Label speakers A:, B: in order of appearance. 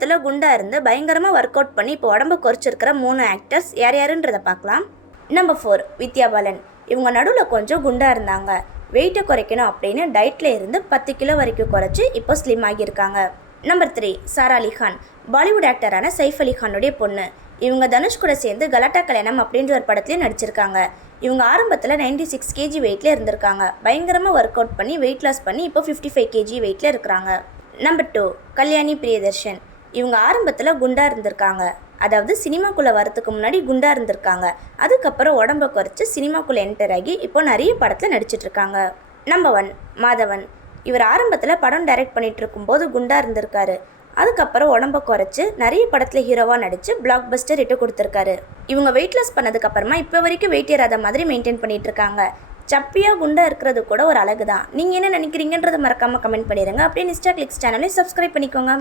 A: ஆரம்பத்தில் குண்டாக இருந்து பயங்கரமாக ஒர்க் அவுட் பண்ணி இப்போ உடம்பு குறைச்சிருக்கிற மூணு ஆக்டர்ஸ் யார் யாருன்றதை பார்க்கலாம். Number four Vidya Balan. இவங்க நடுவில் கொஞ்சம் குண்டாக இருந்தாங்க. வெயிட்டை குறைக்கணும் அப்படின்னு டயட்டில் இருந்து பத்து கிலோ வரைக்கும் குறைச்சி இப்போ ஸ்லிம் ஆகியிருக்காங்க. Number three Sara Ali Khan. Bollywood ஆக்டரான சைஃப் அலிகானுடைய பொண்ணு. இவங்க தனுஷ் கூட சேர்ந்து கலாட்டா கல்யாணம் அப்படின்ற ஒரு படத்துலேயும் நடிச்சிருக்காங்க. இவங்க ஆரம்பத்தில் 96 சிக்ஸ் கேஜி வெயிட்டில் இருந்திருக்காங்க. பயங்கரமாக ஒர்க் அவுட் பண்ணி வெயிட் லாஸ் பண்ணி இப்போ ஃபிஃப்டி ஃபைவ் கேஜி வெயிட்டில் இருக்கிறாங்க. Number two Kalyani Priyadarshan. இவங்க ஆரம்பத்தில் குண்டா இருந்திருக்காங்க. அதாவது சினிமாக்குள்ளே வரத்துக்கு முன்னாடி குண்டா இருந்திருக்காங்க. அதுக்கப்புறம் உடம்ப குறைச்சி சினிமாக்குள்ளே என்டர் ஆகி இப்போ நிறைய படத்தில் நடிச்சிட்ருக்காங்க நம்பர் ஒன் மாதவன். இவர் ஆரம்பத்தில் படம் டைரக்ட் பண்ணிட்டு இருக்கும்போது குண்டா இருந்திருக்காரு. அதுக்கப்புறம் உடம்ப குறைச்சி நிறைய படத்தில் ஹீரோவாக நடித்து பிளாக் பஸ்டர் இட்டு கொடுத்துருக்காரு. இவங்க வெயிட் லாஸ் பண்ணதுக்கப்புறமா இப்போ வரைக்கும் வெயிட் ஏறாத மாதிரி மெயின்டைன் பண்ணிட்டு இருக்காங்க. சப்பியாக குண்டாக இருக்கிறது கூட ஒரு அழகு தான் நீங்கள் என்ன நினைக்கிறீங்கன்றதை மறக்காமல் கமெண்ட் பண்ணிடுங்க. அப்படியே இன்ஸ்டா கிளிக்ஸ் சேனலை சப்ஸ்கிரைப் பண்ணிக்கோங்க.